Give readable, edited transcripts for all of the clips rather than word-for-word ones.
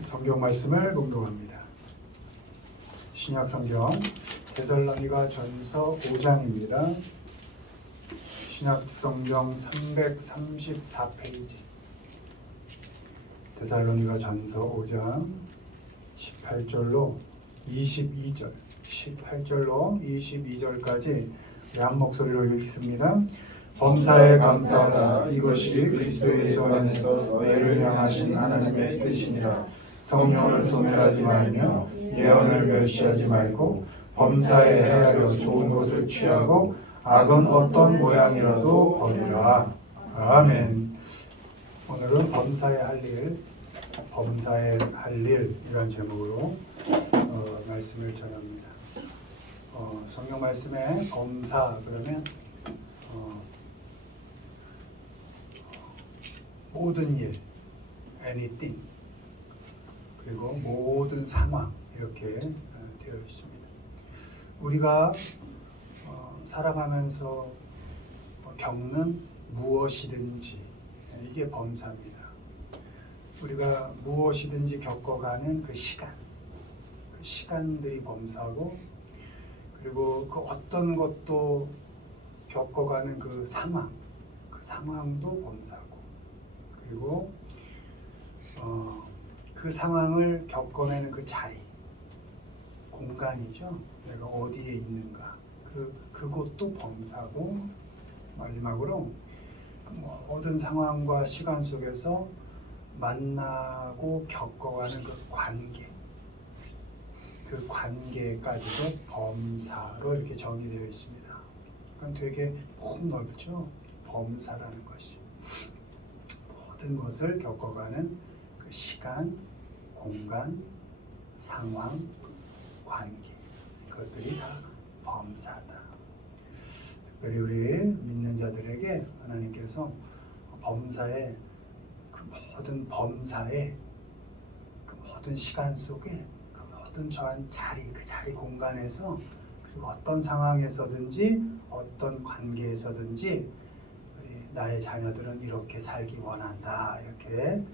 성경 말씀을 봉독합니다. 신약 성경 데살로니가 전서 5장입니다. 신약 성경 334페이지. 데살로니가 전서 5장 18절로 22절, 18절로 22절까지 한 목소리로 읽습니다. 범사에 감사하라. 이것이 그리스도 예수 안에서 너희를 향하신 하나님의 뜻이니라. 성령을 소멸하지 말며 예언을 멸시하지 말고 범사에 헤아려 좋은 것을 취하고 악은 어떤 모양이라도 버리라. 아멘. 오늘은 범사에 할 일이라는 제목으로 말씀을 전합니다. 성경 말씀에 범사 그러면 모든 일, anything, 그리고 모든 상황 이렇게 되어 있습니다. 우리가 살아가면서 겪는 무엇이든지 이게 범사입니다. 우리가 무엇이든지 겪어가는 그 시간들이 범사고, 그리고 그 어떤 것도 겪어가는 그 상황도 범사고, 그리고 그 상황을 겪어내는 그 자리, 공간이죠. 내가 어디에 있는가, 그곳도 범사고, 마지막으로 모든 상황과 시간 속에서 만나고 겪어가는 그 관계까지도 범사로 이렇게 정의되어 있습니다. 그러니까 되게 폭넓죠. 범사라는 것이 모든 것을 겪어가는 그 시간, 공간, 상황, 관계, 이것들이 다 범사다. 특별히 우리 믿는 자들에게 하나님께서 범사의 그 모든 시간 속에 그 모든 자리, 그 자리 공간에서, 그리고 어떤 상황에서든지 어떤 관계에서든지 나의 자녀들은 이렇게 살기 원한다, 이렇게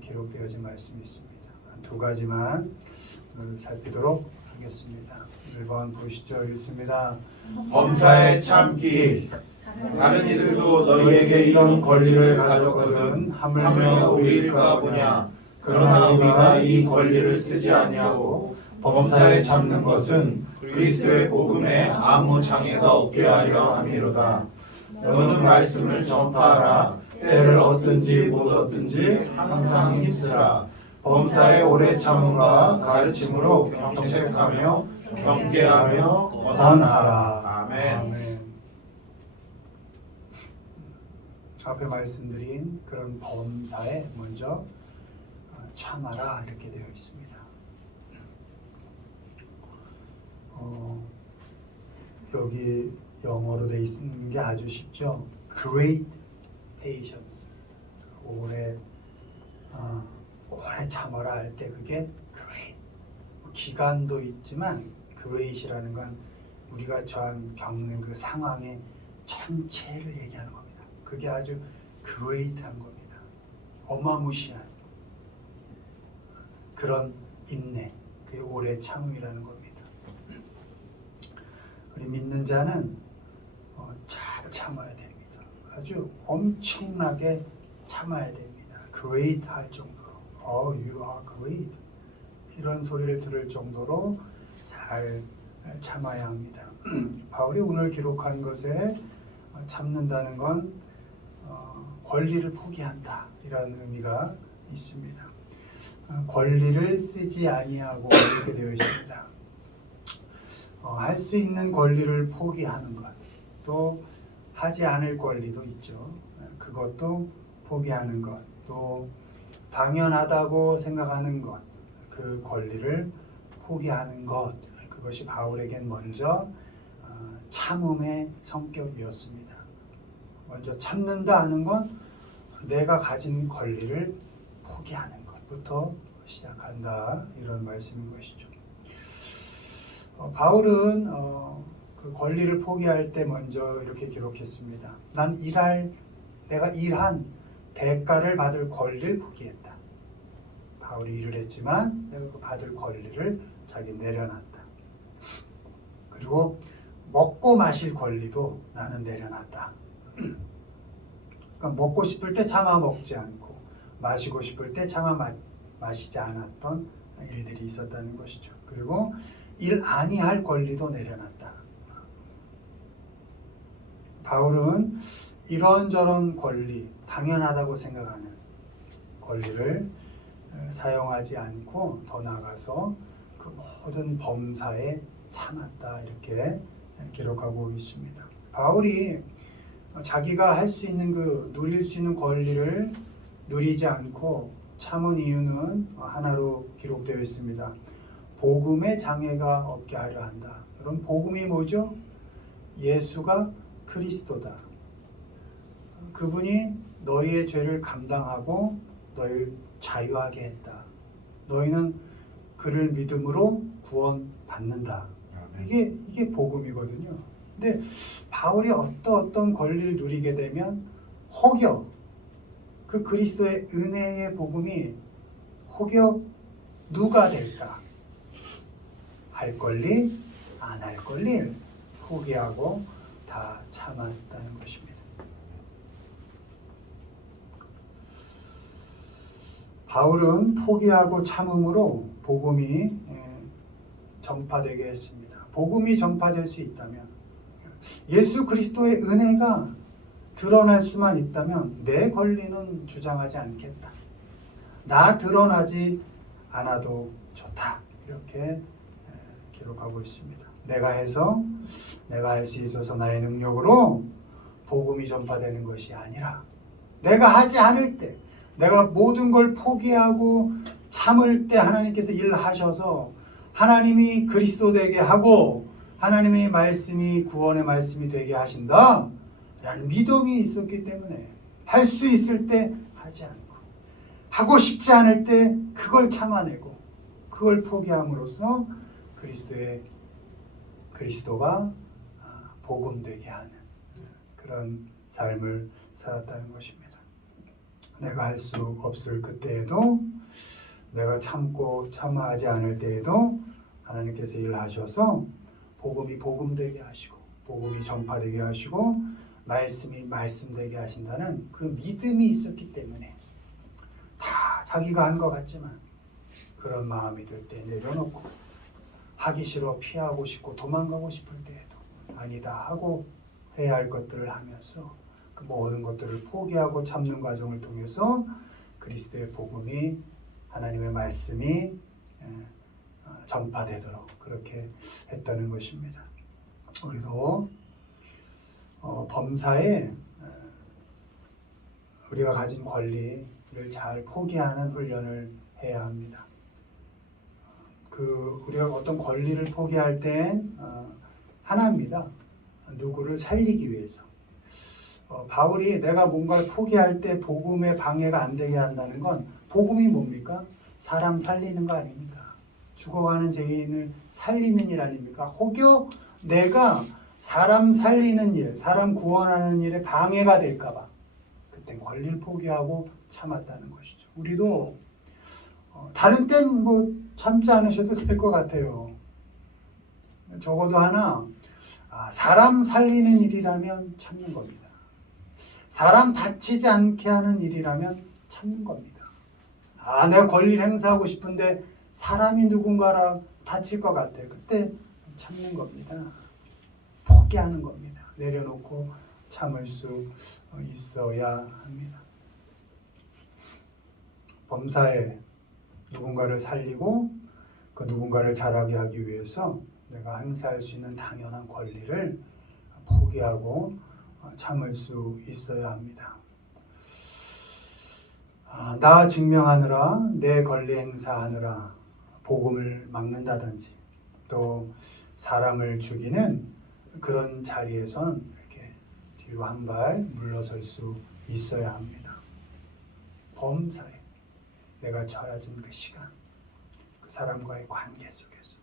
기록되어진 말씀이 있습니다. 두 가지만 오늘 살피도록 하겠습니다. 1번 보시죠. 읽습니다. 범사에 참기. 다른 이들도 너희에게 이런 권리를 가졌거든 하물며 우리일까 보냐. 그러나 우리가 이 권리를 쓰지 아니하고 범사에 참는 것은 그리스도의 복음에 아무 장애가 없게 하려 함이로다. 너는 말씀을 전파하라. 때를 얻든지 못 얻든지 항상 힘쓰라. 범사에 오래 참음과 가르침으로 경책하며 경계하며 권하라. 아멘. 앞에 말씀드린 그런 범사에 먼저 참아라 이렇게 되어 있습니다. 여기 영어로 되어 있는 게 아주 쉽죠. Great patience. 오래 참아라 할 때 그게 great. 기간도 있지만 great이라는 건 우리가 겪는 그 상황의 전체를 얘기하는 겁니다. 그게 아주 great한 겁니다. 어마무시한 그런 인내, 그게 오래 참음이라는 겁니다. 우리 믿는 자는 잘 참아야 됩니다. 아주 엄청나게 참아야 됩니다. great 할 정도로, you are great 이런 소리를 들을 정도로 잘 참아야 합니다. 바울이 오늘 기록한 것에 참는다는 건 권리를 포기한다 이런 의미가 있습니다. 권리를 쓰지 아니하고 이렇게 되어 있습니다. 할 수 있는 권리를 포기하는 것, 또 하지 않을 권리도 있죠. 그것도 포기하는 것, 또 당연하다고 생각하는 것, 그 권리를 포기하는 것, 그것이 바울에겐 먼저 참음의 성격이었습니다. 먼저 참는다 하는 건 내가 가진 권리를 포기하는 것부터 시작한다, 이런 말씀인 것이죠. 바울은 그 권리를 포기할 때 먼저 이렇게 기록했습니다. 내가 일한 대가를 받을 권리를 포기했다. 바울이 일을 했지만 내가 그 받을 권리를 자기 내려놨다. 그리고 먹고 마실 권리도 나는 내려놨다. 그러니까 먹고 싶을 때 차마 먹지 않고 마시고 싶을 때 차마 마시지 않았던 일들이 있었다는 것이죠. 그리고 일 아니할 권리도 내려놨다. 바울은 이런저런 권리, 당연하다고 생각하는 권리를 사용하지 않고 더 나아가서 그 모든 범사에 참았다 이렇게 기록하고 있습니다. 바울이 자기가 할 수 있는 누릴 수 있는 권리를 누리지 않고 참은 이유는 하나로 기록되어 있습니다. 복음의 장애가 없게 하려 한다. 여러분 복음이 뭐죠? 예수가 그리스도다. 그분이 너희의 죄를 감당하고 너희를 자유하게 했다. 너희는 그를 믿음으로 구원받는다. 이게 복음이거든요. 근데 바울이 어떤 권리를 누리게 되면 혹여 그 그리스도의 은혜의 복음이 혹여 누가 될까? 할 권리, 안 할 권리를 포기하고 다 참았다는 것입니다. 바울은 포기하고 참음으로 복음이 전파되게 했습니다. 복음이 전파될 수 있다면 예수 그리스도의 은혜가 드러날 수만 있다면 내 권리는 주장하지 않겠다. 나 드러나지 않아도 좋다. 이렇게 기록하고 있습니다. 내가 할 수 있어서 나의 능력으로 복음이 전파되는 것이 아니라 내가 하지 않을 때 내가 모든 걸 포기하고 참을 때 하나님께서 일하셔서 하나님이 그리스도 되게 하고 하나님의 말씀이 구원의 말씀이 되게 하신다 라는 믿음이 있었기 때문에 할 수 있을 때 하지 않고 하고 싶지 않을 때 그걸 참아내고 그걸 포기함으로써 그리스도가 복음되게 하는 그런 삶을 살았다는 것입니다. 내가 할 수 없을 그때에도 내가 참고 참아하지 않을 때에도 하나님께서 일하셔서 복음이 복음되게 하시고 복음이 전파되게 하시고 말씀이 말씀되게 하신다는 그 믿음이 있었기 때문에 다 자기가 한 것 같지만 그런 마음이 들 때 내려놓고 하기 싫어 피하고 싶고 도망가고 싶을 때에도 아니다 하고 해야 할 것들을 하면서 그 모든 것들을 포기하고 참는 과정을 통해서 그리스도의 복음이 하나님의 말씀이 전파되도록 그렇게 했다는 것입니다. 우리도 범사에 우리가 가진 권리를 잘 포기하는 훈련을 해야 합니다. 우리가 어떤 권리를 포기할 땐 하나입니다. 누구를 살리기 위해서. 바울이 내가 뭔가를 포기할 때 복음의 방해가 안 되게 한다는 건 복음이 뭡니까? 사람 살리는 거 아닙니까? 죽어가는 죄인을 살리는 일 아닙니까? 혹여 내가 사람 살리는 일, 사람 구원하는 일에 방해가 될까 봐 그땐 권리를 포기하고 참았다는 것이죠. 우리도 다른 땐 뭐 참지 않으셔도 될 것 같아요. 적어도 하나 사람 살리는 일이라면 참는 겁니다. 사람 다치지 않게 하는 일이라면 참는 겁니다. 내가 권리를 행사하고 싶은데 사람이 누군가라 다칠 것 같아. 그때 참는 겁니다. 포기하는 겁니다. 내려놓고 참을 수 있어야 합니다. 범사에 누군가를 살리고 그 누군가를 자라게 하기 위해서 내가 행사할 수 있는 당연한 권리를 포기하고 참을 수 있어야 합니다. 나 증명하느라 내 권리 행사하느라 복음을 막는다든지 또 사람을 죽이는 그런 자리에선 이렇게 뒤로 한 발 물러설 수 있어야 합니다. 범사에 내가 처해진 그 시간, 그 사람과의 관계 속에서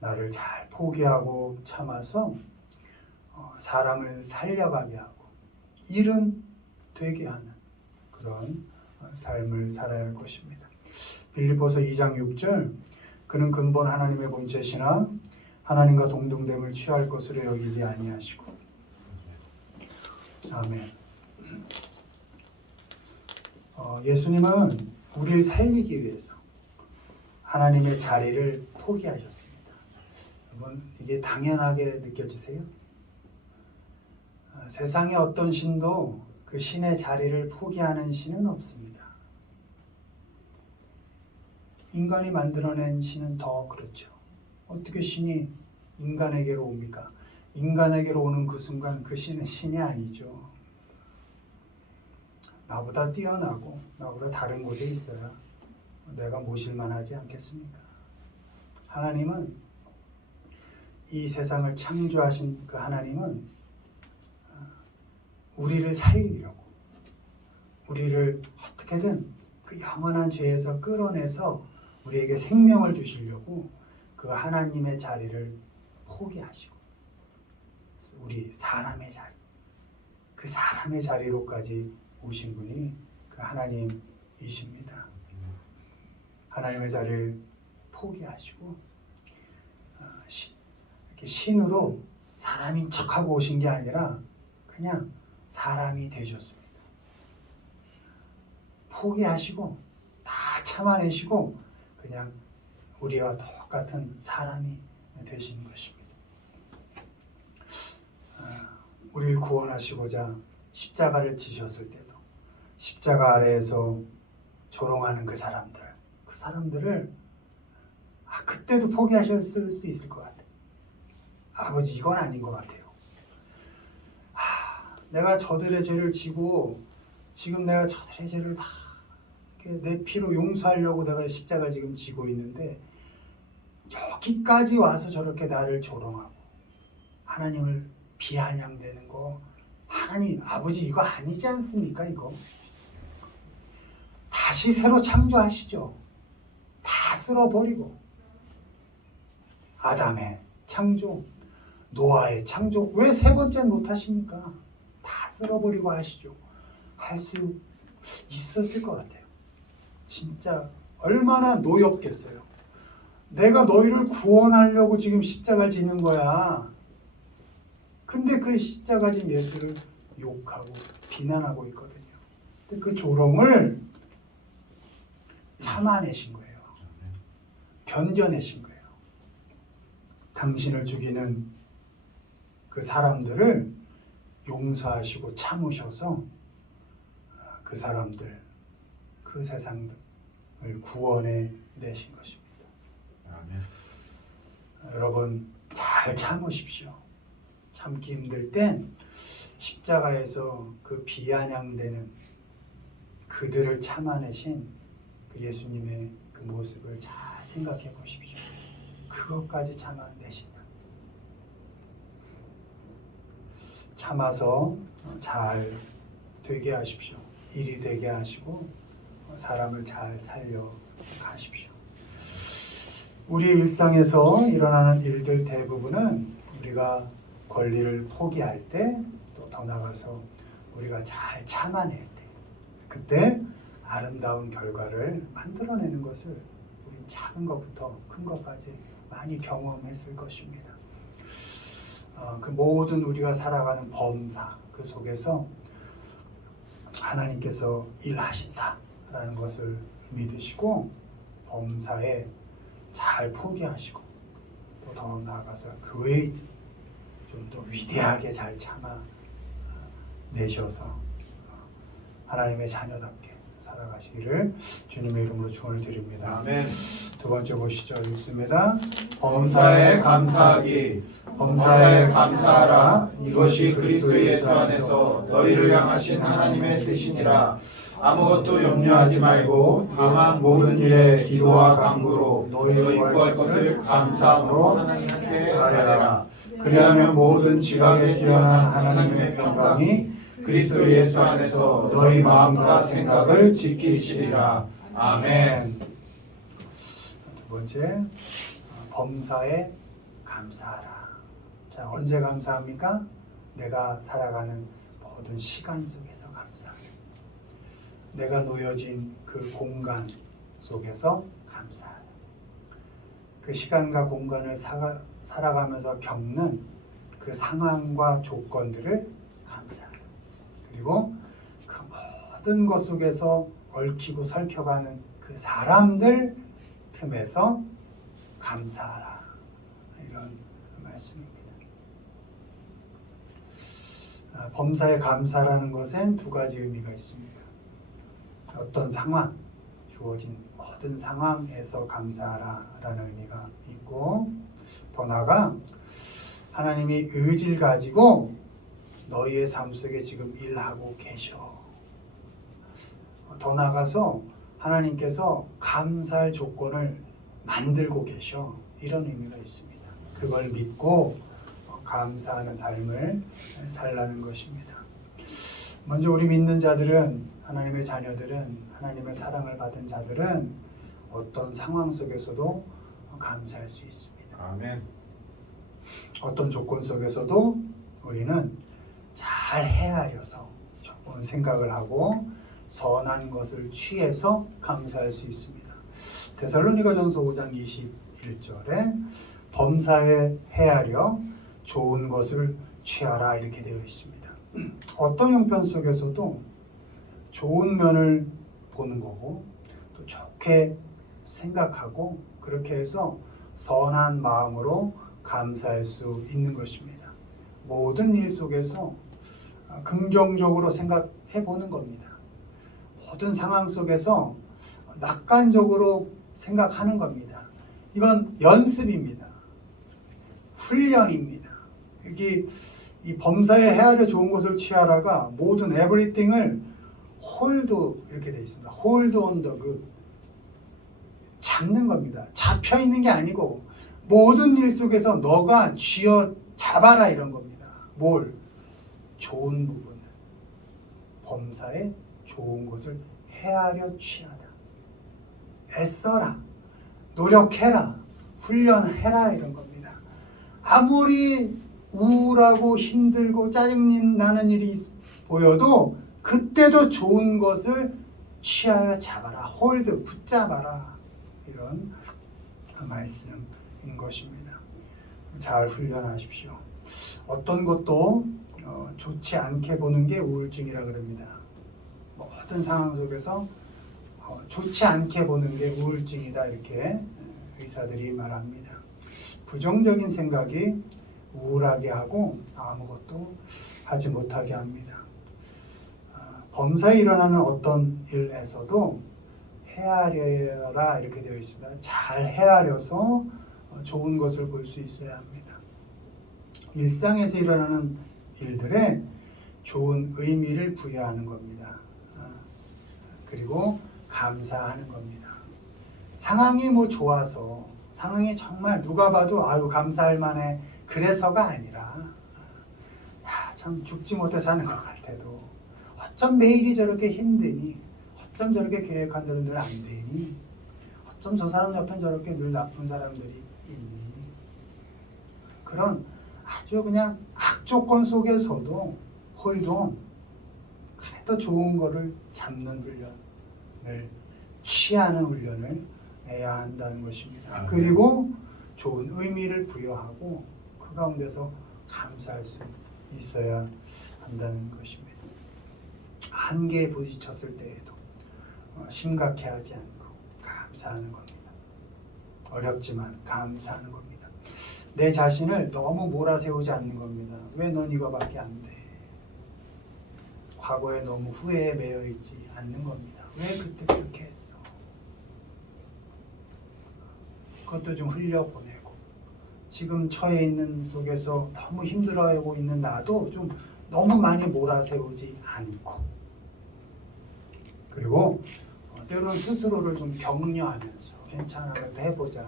나를 잘 포기하고 참아서 사람을 살려가게 하고 일은 되게 하는 그런 삶을 살아야 할 것입니다. 빌립보서 2장 6절 그는 근본 하나님의 본체시나 하나님과 동등됨을 취할 것으로 여기지 아니하시고. 아멘. 예수님은 우리를 살리기 위해서 하나님의 자리를 포기하셨습니다. 여러분, 이게 당연하게 느껴지세요? 세상의 어떤 신도 그 신의 자리를 포기하는 신은 없습니다. 인간이 만들어낸 신은 더 그렇죠. 어떻게 신이 인간에게로 옵니까? 인간에게로 오는 그 순간 그 신은 신이 아니죠. 나보다 뛰어나고 나보다 다른 곳에 있어야 내가 모실만 하지 않겠습니까? 하나님은 이 세상을 창조하신 그 하나님은 우리를 살리려고 우리를 어떻게든 그 영원한 죄에서 끌어내서 우리에게 생명을 주시려고 그 하나님의 자리를 포기하시고 우리 사람의 자리 그 사람의 자리로까지 오신 분이 그 하나님이십니다. 하나님의 자리를 포기하시고 이렇게 신으로 사람인 척하고 오신 게 아니라 그냥 사람이 되셨습니다. 포기하시고 다 참아내시고 그냥 우리와 똑같은 사람이 되신 것입니다. 우리를 구원하시고자 십자가를 지셨을 때도 십자가 아래에서 조롱하는 그 사람들을 그때도 포기하셨을 수 있을 것 같아요. 아버지 이건 아닌 것 같아요. 내가 저들의 죄를 지고 지금 내가 저들의 죄를 다 내 피로 용서하려고 내가 십자가를 지금 지고 있는데 여기까지 와서 저렇게 나를 조롱하고 하나님을 비아냥대는 거 하나님 아버지 이거 아니지 않습니까? 이거 다시 새로 창조하시죠. 다 쓸어버리고 아담의 창조 노아의 창조 왜 세 번째는 못하십니까? 다 쓸어버리고 하시죠. 할 수 있었을 것 같아요. 진짜 얼마나 노엽겠어요. 내가 너희를 구원하려고 지금 십자가를 지는 거야. 근데 그 십자가 진 예수를 욕하고 비난하고 있거든요. 근데 그 조롱을 참아내신 거예요. 견뎌내신 거예요. 당신을 죽이는 그 사람들을 용서하시고 참으셔서 그 사람들, 그 세상을 구원해 내신 것입니다. 아멘. 여러분 잘 참으십시오. 참기 힘들 땐 십자가에서 그 비아냥대는 그들을 참아내신 그 예수님의 그 모습을 잘 생각해 보십시오. 그것까지 참아내신다. 참아서 잘 되게 하십시오. 일이 되게 하시고 사람을 잘 살려 가십시오. 우리 일상에서 일어나는 일들 대부분은 우리가 권리를 포기할 때 또 더 나가서 우리가 잘 참아낼 때 그때 아름다운 결과를 만들어내는 것을 우리 작은 것부터 큰 것까지 많이 경험했을 것입니다. 그 모든 우리가 살아가는 범사 그 속에서 하나님께서 일하신다라는 것을 믿으시고 범사에 잘 포기하시고 또 더 나아가서 great 좀 더 위대하게 잘 참아 내셔서 하나님의 자녀답게 살아가시기를 주님의 이름으로 축원을 드립니다. 아멘. 두 번째 보시죠. 읽습니다. 범사에 감사하기 범사에 감사하라. 이것이 그리스도 예수 안에서 너희를 향하신 하나님의 뜻이니라. 아무것도 염려하지 말고 다만 모든 일에 기도와 간구로 너희 구할 것을 감사함으로 하나님께 아뢰라. 그리하면 모든 지각에 뛰어난 하나님의 평강이 그리스도 예수 안에서 너희 마음과 생각을 지키시리라. 아멘. 두 번째, 범사에 감사하라. 자, 언제 감사합니까? 내가 살아가는 모든 시간 속에서 감사합니다. 내가 놓여진 그 공간, 속에서 감사하라. 그 시간과 공간을 살아가면서 겪는 그 상황과 조건들을 감사하라. 그리고 그 모든 것 속에서 얽히고 설켜가는 그 사람들 틈에서 감사하라. 이런 말씀입니다. 범사에 감사라는 것엔 두 가지 의미가 있습니다. 어떤 상황, 주어진 모든 상황에서 감사하라라는 의미가 있고, 더 나아가 하나님이 의지를 가지고 너희의 삶 속에 지금 일하고 계셔. 더 나아가서 하나님께서 감사할 조건을 만들고 계셔. 이런 의미가 있습니다. 그걸 믿고 감사하는 삶을 살라는 것입니다. 먼저 우리 믿는 자들은, 하나님의 자녀들은, 하나님의 사랑을 받은 자들은 어떤 상황 속에서도 감사할 수 있습니다. 아멘. 어떤 조건 속에서도 우리는 잘 헤아려서 좋은 생각을 하고 선한 것을 취해서 감사할 수 있습니다. 데살로니가전서 5장 21절에 범사에 헤아려 좋은 것을 취하라 이렇게 되어 있습니다. 어떤 형편 속에서도 좋은 면을 보는 거고 또 좋게 생각하고 그렇게 해서 선한 마음으로 감사할 수 있는 것입니다. 모든 일 속에서 긍정적으로 생각해 보는 겁니다. 모든 상황 속에서 낙관적으로 생각하는 겁니다. 이건 연습입니다. 훈련입니다. 여기 이 범사에 헤아려 좋은 것을 취하라가 모든 everything을 hold 이렇게 되어 있습니다. hold on the good. 잡는 겁니다. 잡혀 있는 게 아니고 모든 일 속에서 너가 쥐어 잡아라 이런 겁니다. 뭘? 좋은 부분을. 범사에 좋은 것을 헤아려 취하다. 애써라. 노력해라. 훈련해라 이런 겁니다. 아무리 우울하고 힘들고 짜증 나는 일이 보여도 그때도 좋은 것을 취하여 잡아라. 홀드, 붙잡아라. 이런 말씀인 것입니다. 잘 훈련하십시오. 어떤 것도 좋지 않게 보는 게 우울증이라 그럽니다. 모든 상황 속에서 좋지 않게 보는 게 우울증이다 이렇게 의사들이 말합니다. 부정적인 생각이 우울하게 하고 아무것도 하지 못하게 합니다. 범사에 일어나는 어떤 일에서도 헤아려라 이렇게 되어 있습니다. 잘 헤아려서 좋은 것을 볼 수 있어야 합니다. 일상에서 일어나는 일들에 좋은 의미를 부여하는 겁니다. 그리고 감사하는 겁니다. 상황이 좋아서 상황이 정말 누가 봐도 아유 감사할 만해 그래서가 아니라 참 죽지 못해 사는 것 같아도 어쩜 매일이 저렇게 힘드니 어쩜 저렇게 계획한 대로 늘 안 되니 어쩜 저 사람 옆엔 저렇게 늘 나쁜 사람들이 있니 그런 아주 그냥 악조건 속에서도 홀돈 그래도 좋은 거를 잡는 훈련을 취하는 훈련을 해야 한다는 것입니다. 그리고 좋은 의미를 부여하고 그 가운데서 감사할 수 있어야 한다는 것입니다. 한계에 부딪혔을 때에도 심각해하지 않고 감사하는 겁니다. 어렵지만 감사하는 겁니다. 내 자신을 너무 몰아세우지 않는 겁니다. 왜 넌 이거밖에 안 돼? 과거에 너무 후회에 매여 있지 않는 겁니다. 왜 그때 그렇게 했어? 그것도 좀 흘려보내고 지금 처해 있는 속에서 너무 힘들어하고 있는 나도 좀 너무 많이 몰아세우지 않고 그리고 때로는 스스로를 좀 격려하면서 괜찮아 그래도 해보자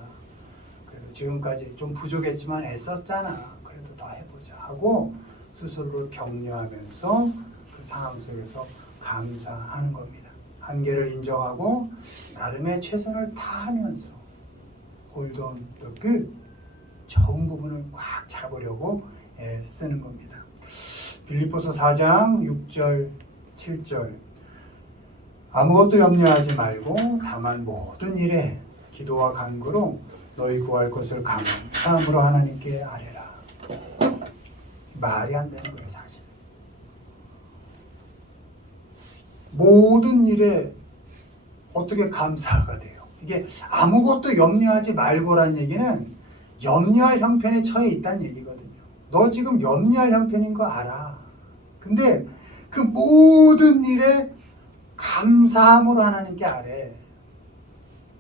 그래도 지금까지 좀 부족했지만 애썼잖아 그래도 더 해보자 하고 스스로를 격려하면서 그 상황 속에서 감사하는 겁니다. 한계를 인정하고 나름의 최선을 다하면서 hold on the good 좋은 부분을 꽉 잡으려고 쓰는 겁니다. 빌립보서 4장 6절 7절 아무것도 염려하지 말고 다만 모든 일에 기도와 간구로 너희 구할 것을 감사함으로 하나님께 아뢰라. 말이 안 되는 거예요, 사실. 모든 일에 어떻게 감사가 돼요? 이게 아무것도 염려하지 말고란 얘기는 염려할 형편에 처해 있다는 얘기거든요. 너 지금 염려할 형편인 거 알아. 근데 그 모든 일에 감사함으로 하나님께 아뢰.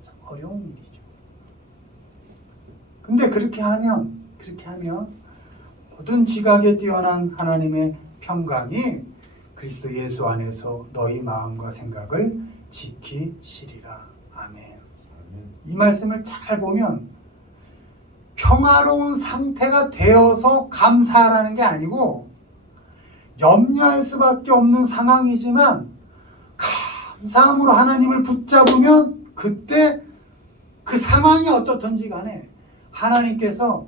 참 어려운 일이죠. 근데 그렇게 하면 모든 지각에 뛰어난 하나님의 평강이 그리스도 예수 안에서 너희 마음과 생각을 지키시리라. 아멘. 이 말씀을 잘 보면 평화로운 상태가 되어서 감사하라는 게 아니고 염려할 수밖에 없는 상황이지만 감사함으로 하나님을 붙잡으면 그때 그 상황이 어떻든지 간에 하나님께서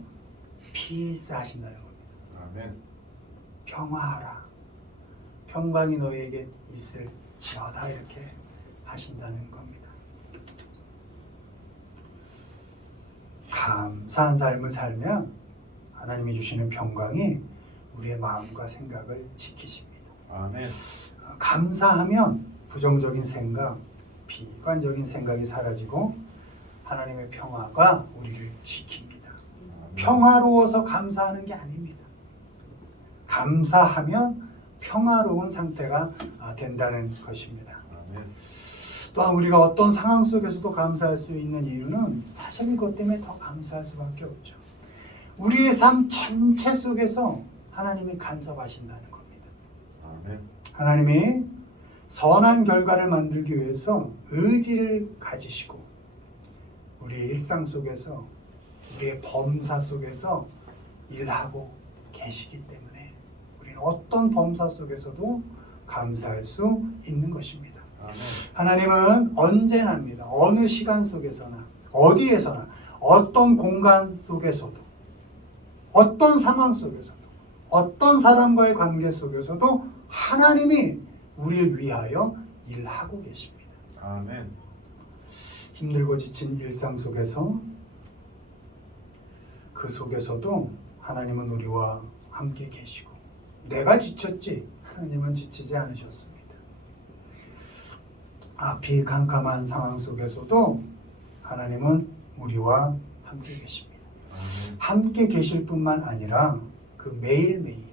피스 하신다는 겁니다. 아멘. 평화하라. 평강이 너희에게 있을지어다 이렇게 하신다는 겁니다. 감사한 삶을 살면 하나님이 주시는 평강이 우리의 마음과 생각을 지키십니다. 아멘. 감사하면 부정적인 생각, 비관적인 생각이 사라지고 하나님의 평화가 우리를 지킵니다. 평화로워서 감사하는 게 아닙니다. 감사하면 평화로운 상태가 된다는 것입니다. 아멘. 또한 우리가 어떤 상황 속에서도 감사할 수 있는 이유는 사실 이것 때문에 더 감사할 수밖에 없죠. 우리의 삶 전체 속에서 하나님이 간섭하신다는 겁니다. 아멘. 하나님이 선한 결과를 만들기 위해서 의지를 가지시고 우리의 일상 속에서 우리의 범사 속에서 일하고 계시기 때문에 우리는 어떤 범사 속에서도 감사할 수 있는 것입니다. 아멘. 하나님은 언제나입니다. 어느 시간 속에서나 어디에서나 어떤 공간 속에서도 어떤 상황 속에서도 어떤 사람과의 관계 속에서도 하나님이 우리를 위하여 일하고 계십니다. 아멘. 힘들고 지친 일상 속에서 그 속에서도 하나님은 우리와 함께 계시고 내가 지쳤지 하나님은 지치지 않으셨습니다. 앞이 캄캄한 상황 속에서도 하나님은 우리와 함께 계십니다. 아멘. 함께 계실 뿐만 아니라 그 매일매일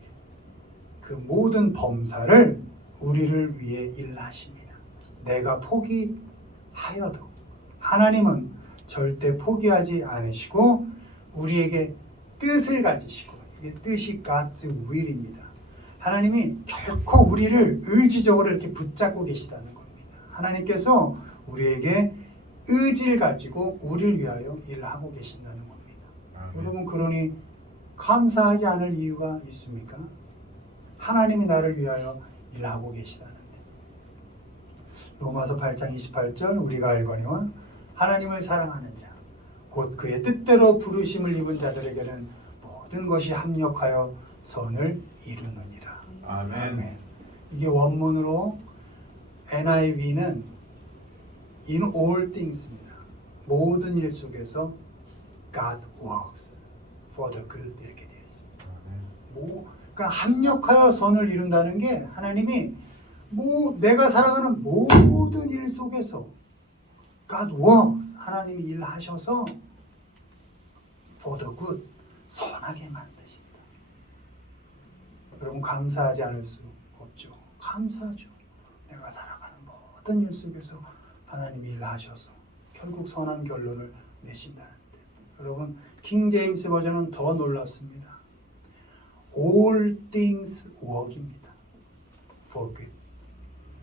그 모든 범사를 우리를 위해 일하십니다. 내가 포기하여도 하나님은 절대 포기하지 않으시고 우리에게 뜻을 가지시고 이게 뜻이 God's will입니다. 하나님이 결코 우리를 의지적으로 이렇게 붙잡고 계시다는 겁니다. 하나님께서 우리에게 의지를 가지고 우리를 위하여 일하고 계신다는 겁니다. 아멘. 여러분 그러니 감사하지 않을 이유가 있습니까? 하나님이 나를 위하여 일하고 계시다는데. 로마서 8장 28절 우리가 알거니와 하나님을 사랑하는 자 곧 그의 뜻대로 부르심을 입은 자들에게는 모든 것이 합력하여 선을 이루느니라. 아멘. 이게 원문으로 NIV는 in all things입니다. 모든 일 속에서 God works for the good 이렇게 되어 있습니다. 그러니까 합력하여 선을 이룬다는 게 하나님이 내가 살아가는 모든 일 속에서 God works 하나님이 일하셔서 for the good 선하게 만드신다. 여러분 감사하지 않을 수 없죠. 감사하죠. 내가 살아가는 모든 일 속에서 하나님이 일하셔서 결국 선한 결론을 내신다는데 여러분 킹 제임스 버전은 더 놀랍습니다. All things work입니다. For good.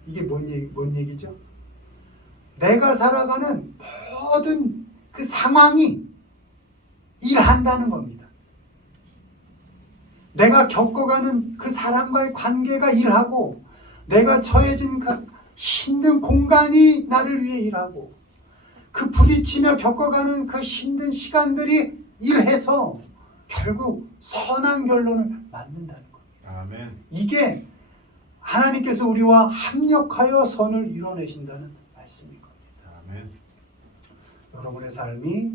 이게 뭔 얘기죠? 내가 살아가는 모든 그 상황이 일한다는 겁니다. 내가 겪어가는 그 사람과의 관계가 일하고 내가 처해진 그 힘든 공간이 나를 위해 일하고 그 부딪히며 겪어가는 그 힘든 시간들이 일해서 결국 선한 결론을 만든다는 겁니다. 아멘. 이게 하나님께서 우리와 합력하여 선을 이뤄내신다는 말씀인 겁니다. 아멘. 여러분의 삶이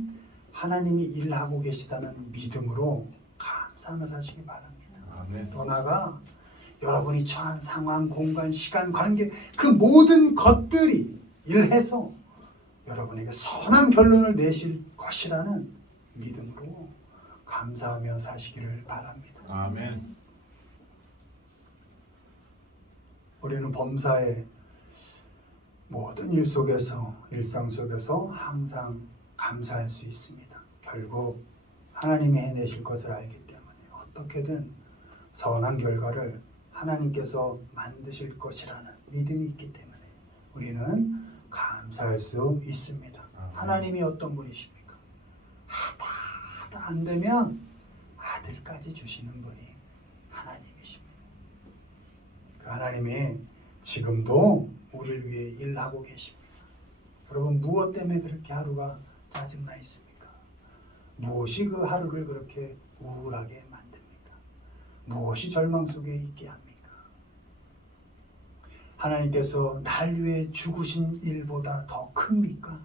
하나님이 일하고 계시다는 믿음으로 감사하며 사시기 바랍니다. 아멘. 더 나아가 여러분이 처한 상황, 공간, 시간, 관계 그 모든 것들이 일해서 여러분에게 선한 결론을 내실 것이라는 믿음으로 감사하며 사시기를 바랍니다. 아멘. 우리는 범사의 모든 일 속에서, 일상 속에서 항상 감사할 수 있습니다. 결국 하나님이 해내실 것을 알기 때문에 어떻게든 선한 결과를 하나님께서 만드실 것이라는 믿음이 있기 때문에 우리는 감사할 수 있습니다. 하나님이 어떤 분이십니까? 하다 안 되면 아들까지 주시는 분이 하나님이십니다. 그 하나님이 지금도 우리를 위해 일하고 계십니다. 여러분 무엇 때문에 그렇게 하루가 짜증나 있습니까? 무엇이 그 하루를 그렇게 우울하게 만듭니까? 무엇이 절망 속에 있게 합니까? 하나님께서 날 위해 죽으신 일보다 더 큽니까?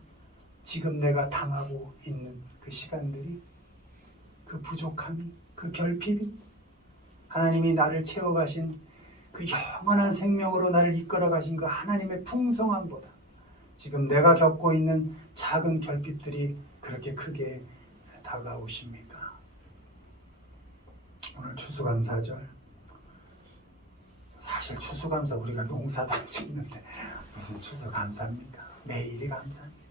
지금 내가 당하고 있는 그 시간들이, 그 부족함이, 그 결핍이, 하나님이 나를 채워가신 그 영원한 생명으로 나를 이끌어 가신 그 하나님의 풍성함보다 지금 내가 겪고 있는 작은 결핍들이 그렇게 크게 다가오십니까? 오늘 추수감사절, 사실 추수감사 우리가 농사도 안 짓는데 무슨 추수감사입니까? 매일이 감사합니다.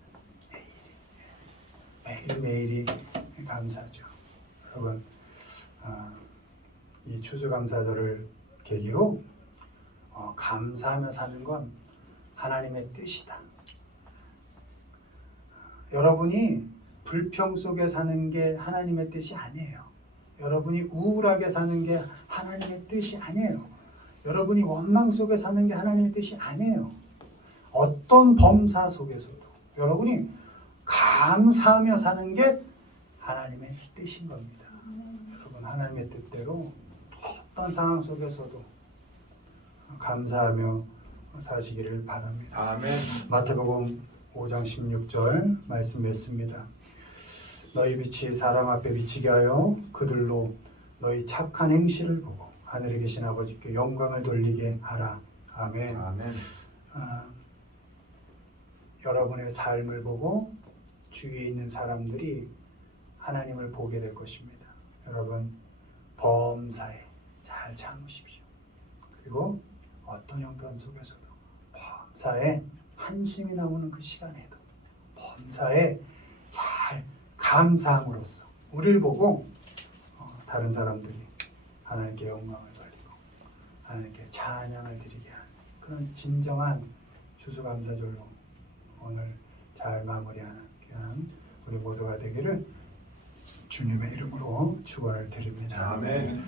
매일이 감사죠. 여러분 이 추수감사절을 계기로 감사하며 사는 건 하나님의 뜻이다. 여러분이 불평 속에 사는 게 하나님의 뜻이 아니에요. 여러분이 우울하게 사는 게 하나님의 뜻이 아니에요. 여러분이 원망 속에 사는 게 하나님의 뜻이 아니에요. 어떤 범사 속에서도 여러분이 감사하며 사는 게 하나님의 뜻인 겁니다. 여러분 하나님의 뜻대로 어떤 상황 속에서도 감사하며 사시기를 바랍니다. 아멘. 마태복음 5장 16절 말씀 맺습니다. 너희 빛이 사람 앞에 비치게 하여 그들로 너희 착한 행실을 보고 하늘에 계신 아버지께 영광을 돌리게 하라. 아멘. 아멘. 여러분의 삶을 보고 주위에 있는 사람들이 하나님을 보게 될 것입니다. 여러분 범사에 잘 참으십시오. 그리고 어떤 형편 속에서도 범사에 한숨이 나오는 그 시간에도 범사에 잘 감사함으로써 우리를 보고 다른 사람들이 하나님께 영광을 돌리고 하나님께 찬양을 드리게 하는 그런 진정한 추수감사절로 오늘 잘 마무리하는 귀한 우리 모두가 되기를 주님의 이름으로 축원을 드립니다. 아멘.